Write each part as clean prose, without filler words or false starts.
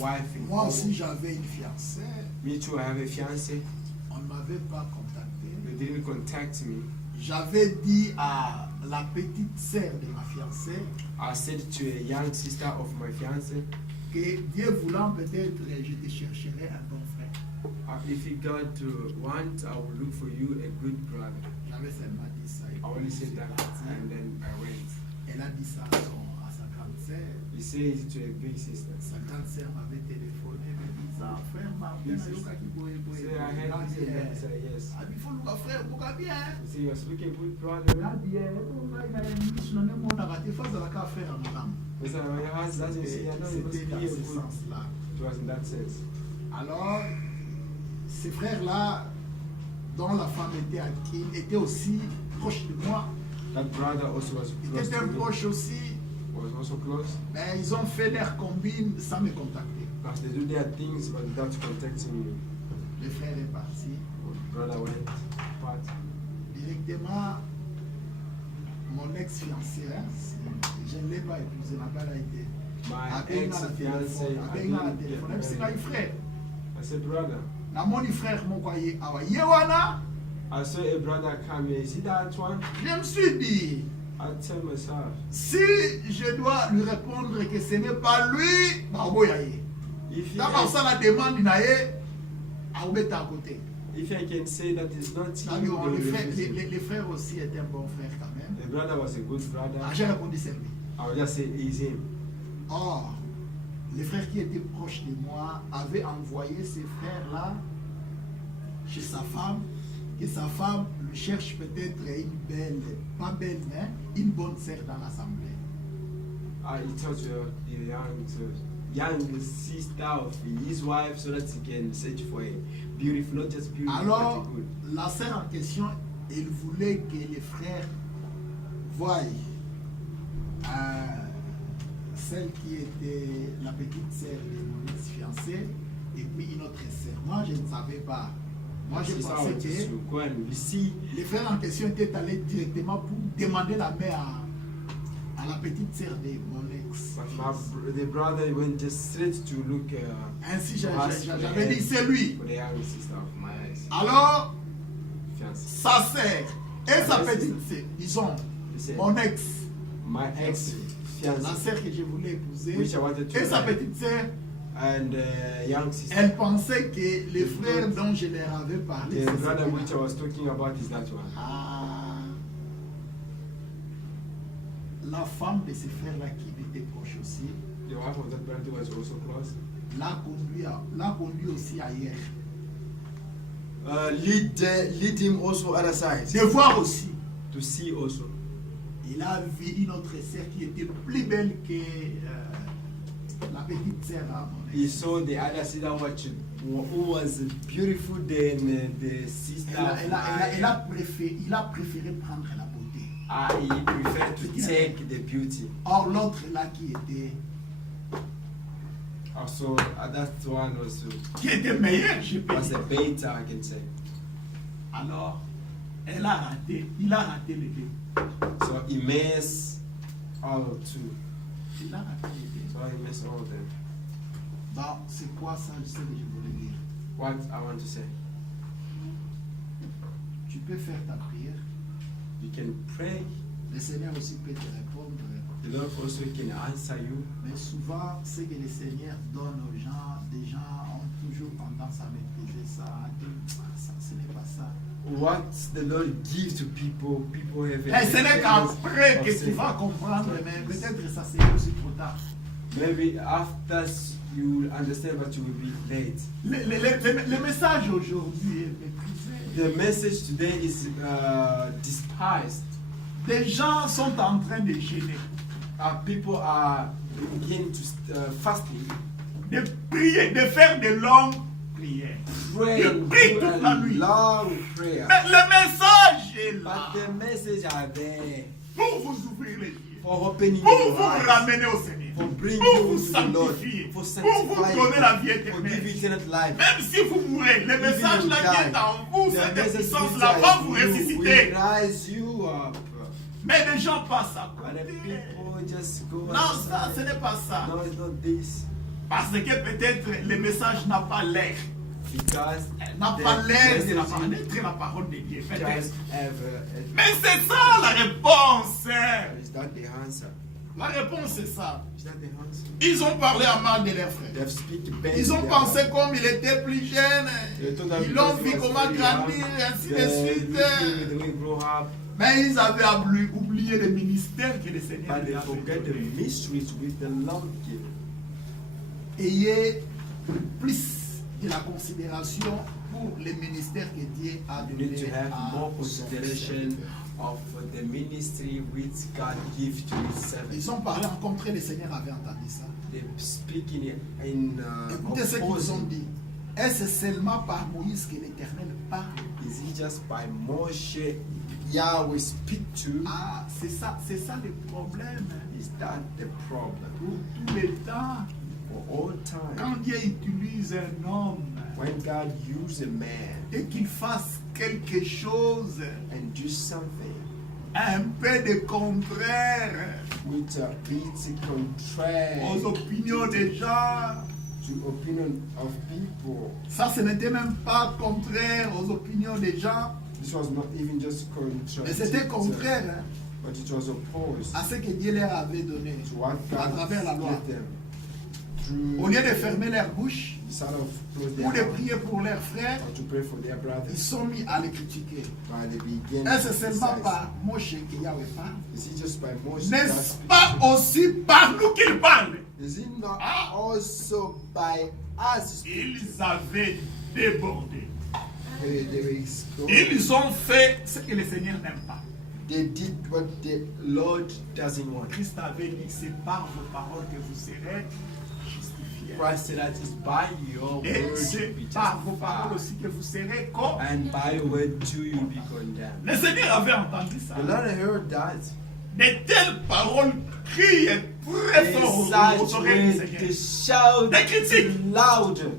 wife in Moi home. aussi, j'avais une fiancée. Me too, I have a fiancé. On ne m'avait pas contacté. They didn't contact me. J'avais dit à la petite sœur de ma fiancée I said to a young sister of my fiancé, que Dieu voulant, peut-être je te chercherai un bon frère. if you God to want, I will look for you a good brother. J'avais seulement dit ça. I only said that, and then I went. Elle a dit ça à sa grande sœur. He said it to a big sister. Sa grande sœur m'avait téléphoné, me disant, frère Martin, Say, I had this and that. Say, yes. Ah, il faut le frère, vous bien. He said, you are speaking good brother. Là, bien, on a raté face à la café à madame. He said, my husband doesn't see, I know you must C'était be dans a ce good. sens-là. It was in that sense. Alors, ces frères-là, dont la femme était acquise, étaient aussi proches de moi. That brother also was Ils close étaient to me. proches aussi, Was also close. mais ils ont fait leur combine sans me contacter. But they do their things, but without contacting me. Le frère est parti. Brother went apart. Directement, mon ex-fiancé, hein, je ne l'ai pas épousé, n'a pas été. My ex-fiancé, I Avec la didn't get téléphone, même si married. my frère. I said, brother, Na mon frère, mon croyé, awa yewana, I saw a brother come here. See that one? je me suis dit, I tell myself, si je dois lui répondre que ce n'est pas lui, bah, oboyaye. if D'abord, ça la demande, naye, à mettre à côté. I can say that it's not Ah, you, non, they will refuse me. les frères aussi étaient un bon frère quand même. The brother was a good brother. Ah, j'ai répondu c'est lui. I would just say, it's him. Or, les frères qui étaient proches de moi avaient envoyé ces frères-là chez sa femme, que sa femme lui cherche peut-être une belle, pas belle, mais une bonne sœur dans l'assemblée. He told the young sister of his wife so that he can search for a beautiful, not just beautiful, Alors, but good. la sœur en question, elle voulait que les frères voient celle qui était la petite sœur de mon ex-fiancé et puis une autre sœur. Moi, je ne savais pas. Moi, je She saw pensais it que to go and we see. les frères en question étaient allés directement pour demander la main à la petite sœur de mon ex. But the brother went just straight to look Ainsi, to ask for j'avais the dit, c'est lui. for the young sister of my ex Alors, fiancé. sa sœur et sa petite sœur, disons, mon ex, My ex fiancé, la sœur que je voulais épouser, which I wanted to et sa marry, petite sœur, and young sister. elle pensait que les frères dont je leur avais parlé, The c'est brother celui-là. which I was talking about is that one. Ah, la femme de ces frères-là qui était proche aussi, The wife of that brother was also close. l'a conduit aussi ailleurs. Lead him also other side De voir aussi. to see also. Il a vu une autre sœur qui était plus belle que la petite sœur à mon He ex. saw the other sister who was beautiful than the sister. Il a préféré prendre la beauté. He preferred to take the beauty. Or l'autre là qui Also, that one also était meilleure, je peux was dire. a better, I can say. Alors, il a raté les deux. So he missed all two. Il a raté les deux. So he missed all of them. Bon, c'est quoi ça, je sais que je voulais dire. What I want to say, Tu peux faire ta prière. you can pray. Le Seigneur aussi peut te répondre. The Lord also can answer you. Mais souvent, ce que le Seigneur donne aux gens, des gens ont toujours tendance à mépriser ça, à dire, ah, ça, ce n'est pas ça. What the Lord gives to people have Et ce n'est qu'après of que tu saying, vas comprendre, mais peut-être ça c'est aussi trop tard. maybe after you will understand, but you will be late. Le message aujourd'hui est méprisé. The message today is despised. Des gens sont en train de gêner, People are beginning to fasting, de prier, de faire de longues prières. pray, You pray toute la nuit. long prayer. Mais le message est là But the message are there pour vous ouvrir les yeux, for opening pour your vous eyes, ramener au Seigneur, for bringing pour you vous to the Lord, sanctifier, for pour vous sanctifying donner la vie you, for éternelle. giving eternal life. Même si vous mourrez, le message là qui est en vous, The cette message puissance-là which va is vous in you ressusciter. will rise you up. Mais les gens passent à And the côté. people just go. Non, ça, ce n'est pas ça. No, it's not this. Parce que peut-être le message n'a pas l'air. Because N'a the pas l'air de message d'être la parole de Dieu. just Peut-être. have Mais c'est ça la réponse. is that the answer? La réponse c'est ça. Is that the answer? Ils ont parlé à mal de leurs frères. They have speak bad Ils ont their pensé brother. comme il était plus jeune. They thought that Ils l'ont because vu he was comment very grandir, young, ainsi de the suite. way he grow up, Mais ils avaient oublié le ministère que le Seigneur but they leur avait forget the donné. mysteries with the Lord gave. Ayez plus de la considération pour les ministères que Dieu a You need donné to have à more son consideration serviteur. of the ministry which God gives to His servants. Ils ont parlé, rencontré, le Seigneur avait entendu ça. They speak in Écoutez ce qu'ils ont opposing. dit. Est-ce seulement par Moïse que l'Éternel parle? Is it just by Moshe Yahweh speak to? Ah, c'est ça le problème. Is that the problem? Pour tous les temps, For all time, quand Dieu utilise un homme when God uses a man et qu'il fasse quelque chose and do something un peu de contraire with a bit contrary aux opinions des gens, to opinion of people, ça ce n'était même pas contraire aux opinions des gens, this was not even just mais c'était contrary, contraire but it was opposed à ce que Dieu leur avait donné to what à God travers la loi. gave them. Through Au lieu de fermer leur bouche sort of close their ou de mouth prier pour leurs frères, or to pray for their ils brothers sont mis à les critiquer. by the beginning. Est-ce seulement par Moshe que Yahweh parle? Is it just by Moses? N'est-ce pas aussi par nous qu'il parle? Is it not Ah. also by us? Ils avaient débordé. They Ils ont fait ce que le Seigneur n'aime pas. did what the Lord doesn't want. Christ avait dit, c'est par vos paroles que vous serez justifiés. Christ said that is by your Et word c'est you be par vos paroles justified, aussi que vous serez condamnés. and by your word too you be condemned. Le Seigneur avait entendu ça. The Lord heard that. De telles paroles crient très In fort aux such oreilles du way, Seigneur. they shout Des critiques. louder.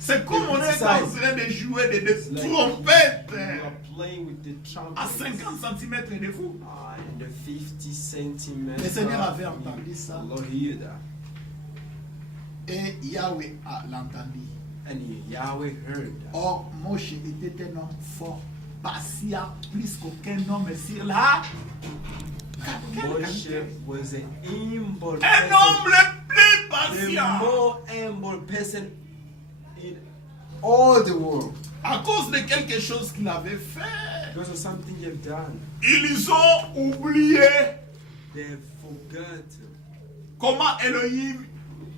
C'est comme on est en train de jouer des It's like trompettes you are playing with the trumpet à 50 cm de vous. and the 50 centimeters. Le Seigneur avait entendu ça. The Lord heard that. Et Yahweh l'a entendu. And Yahweh heard that. Or, Moshe était un homme fort, patient, plus qu'aucun homme sur la. Moshe was an humble Un person, homme le plus the patient. more humble person in all the world. À cause de quelque chose qu'il avait fait, Because of something you've done, ils ont oublié they forgot comment Elohim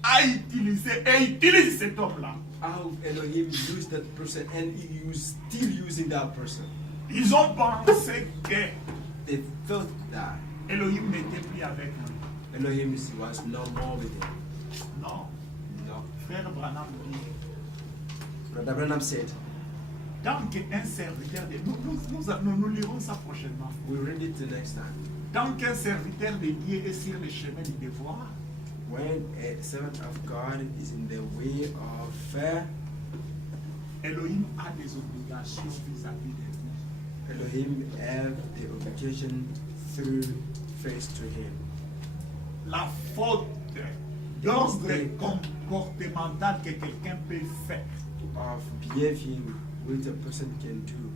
a utilisé et utilise cet homme-là. how Elohim used that person, and he was still using that person. Ils ont pensé que They felt that Elohim n'était plus avec lui. Elohim was no more with him. Non, No. frère Branham dit, Brother Branham said, tant qu'un serviteur de... Nous lirons ça prochainement. we'll read it the next time. Tant qu'un serviteur de Dieu est sur le chemin du devoir, When a servant of God is in the way of fair, Elohim a des obligations vis-à-vis de lui. Elohim have the obligation through face to him. La faute d'ordre comportemental que quelqu'un peut faire, Of behaving which a person can do.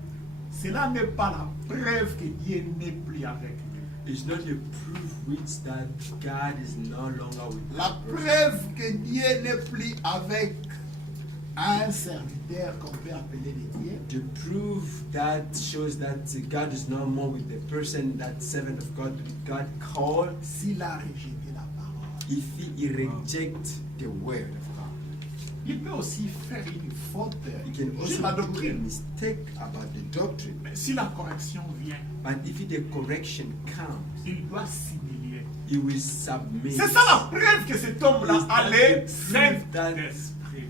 cela n'est pas la preuve que Dieu n'est plus avec lui. It's not a proof which that God is no longer with La that person. preuve que Dieu n'est plus avec un serviteur qu'on peut appeler de Dieu, The proof that shows that God is no more with the person, that servant of God, God called, s'il a rejeté la parole. if he reject the word of God. Il peut aussi faire une faute He can sur also la do a doctrine. mistake about the doctrine. Mais si la correction vient, But if the correction comes, il doit s'humilier. he will submit. C'est ça la preuve que cet homme-là Is a that le the Saint-Esprit.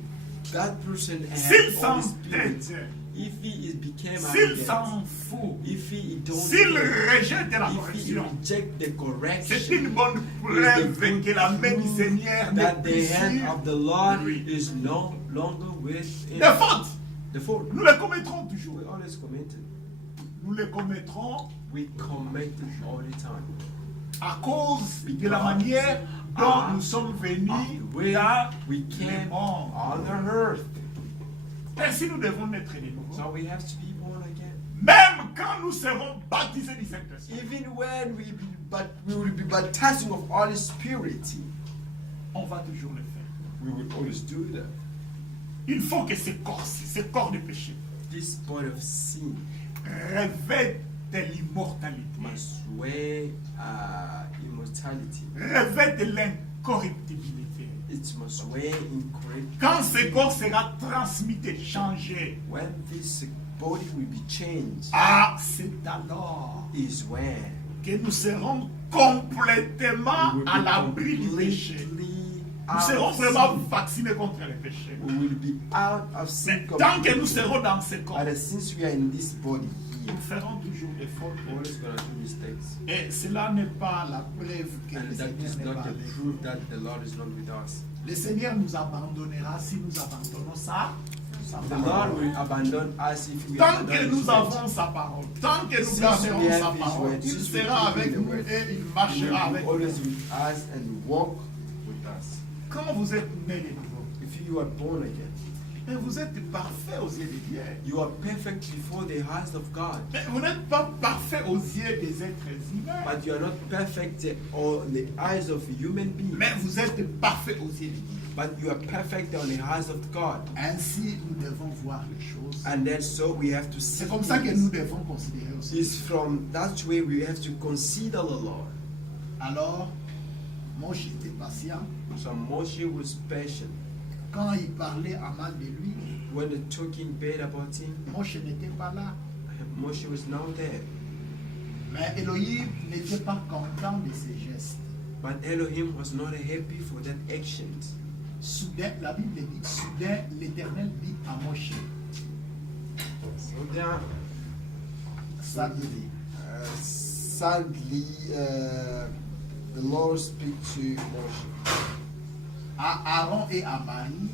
That person S'il has Holy s'entête, Spirit. If he became s'il arrogant, s'en fout, if he don't s'il care, rejette la if he correction, reject the c'est correction, une bonne is preuve the good que la main du proof Seigneur n'est that plus the hand sur of the Lord lui. is no longer with him. Des fautes, The fault. nous les commettrons toujours. We always commit it. Nous les commettrons We commit it all the time. à cause de la manière dont nous sommes venus where dans we le came monde. on the earth. Ainsi, nous devons naître de nouveau. So we have to be born again. Même quand nous serons baptisés du Saint-Esprit, Even when we will be baptizing of Holy Spirit, on va toujours le faire. we will always do that. Il faut que ce corps de péché, This body of sin revête l'immortalité, must wear immortality. revête l'incorruptibilité. It must wear incorruptibility. Quand ce corps sera transmuté, changé, When this body will be changed, c'est alors is when que nous serons we complètement will à be l'abri du péché. completely Nous serons out vraiment of sin. vaccinés contre le péché. We will be out of sin Mais tant que nous completely. serons dans ce corps, But since we are in this body here, nous ferons toujours des fautes. we're always going to do mistakes. Et cela n'est pas la preuve que le And that Seigneur is n'est not pas the avec proof nous. that the Lord is not with us. Le Seigneur nous abandonnera si nous abandonnons sa The Lord parole. will abandon us if we Tant que abandon nous His avons word. sa parole, tant que nous Since garderons we have sa His parole, word, il since we sera keep avec the nous word, et il He will marchera be avec nous. always with us and walk with us. Quand vous êtes né de nouveau, If you are born again, et vous êtes parfait aux yeux de Dieu. you are perfect before the eyes of God. Mais vous n'êtes pas parfait aux yeux des êtres humains. But you are not perfect on the eyes of human beings. Mais vous êtes parfait aux yeux de Dieu. But you are perfect on the eyes of God. Ainsi, nous devons voir les choses. And then so we have to see C'est comme ça que nous things. devons considérer aussi. It's from that way we have to consider the Lord. Alors, Moshe était patient. So Moshe was patient. Quand il parlait à mal de lui, When the talking bad about him, Moshe n'était pas là. Moshe was not there. Mais Elohim n'était pas content de ses gestes. But Elohim was not happy for that action. Soudain, la Bible dit, soudain, l'Éternel dit à Moshe, So then, suddenly, sadly, the Lord speak to Moshe. à Aaron et à Marie,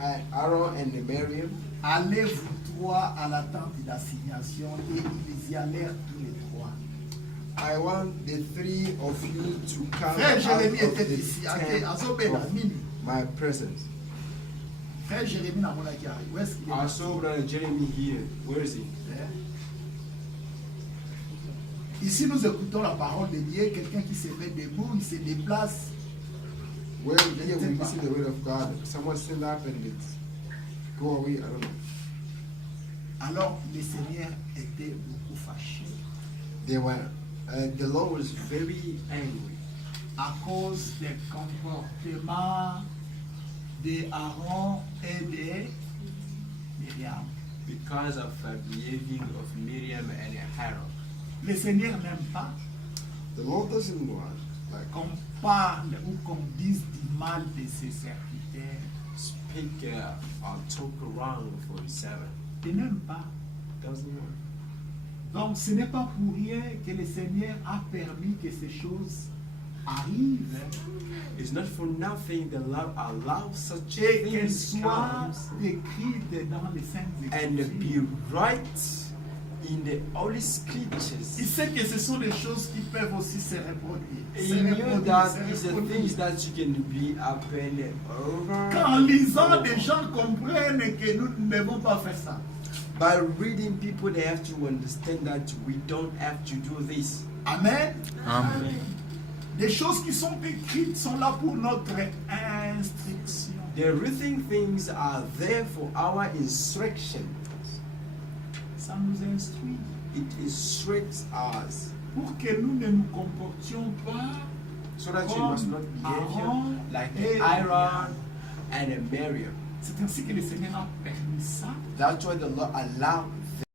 And Aaron and Miriam, allez vous trois à la tente d'assignation, et ils y allèrent tous les trois. I want the three of you to come Frère out Jérémie of était the ici, tent Azobela, of Nini. my presence. Frère Jérémie n'a pas qui arrive. Où est-ce qu'il est I parti? saw Brother Jeremy here. Where is he? Ici, nous écoutons la parole de Dieu. Quelqu'un qui se met debout, il se déplace. Where here we listen to the word of God. Someone stand up and it's go away. I don't know. Alors, le Seigneur était beaucoup fâché They were. The Lord was very angry à cause des comportements de Aaron et de Myriam. because of behaving of Miriam and Aaron. Le Seigneur n'aime pas The Lord doesn't want like qu'on parle ou qu'on dise du mal de ses serviteurs. speak or talk around for his servant. Il n'aime pas. Doesn't want. Donc, ce n'est pas pour rien que le Seigneur a permis que ces choses arrivent It's not for nothing the Lord allows such et qu'elles things soient comes écrites dans les Saintes and Écritures. be right in the Holy Il Scriptures. sait que ce sont des choses qui peuvent aussi se reproduire. And Se you know reproduire, that se is the reproduire. things that you can be happen over. Qu'en lisant, and des over. gens comprennent que nous ne devons pas faire ça. By reading, people they have to understand that we don't have to do this. Amen. Amen. Des choses qui sont écrites sont là pour notre instruction. The written things are there for our instruction. Ça nous instruit It instructs us pour que nous ne nous comportions pas so that you must not behave like Aaron and Miriam. C'est ainsi que le Seigneur a permis ça. That's why the Lord allowed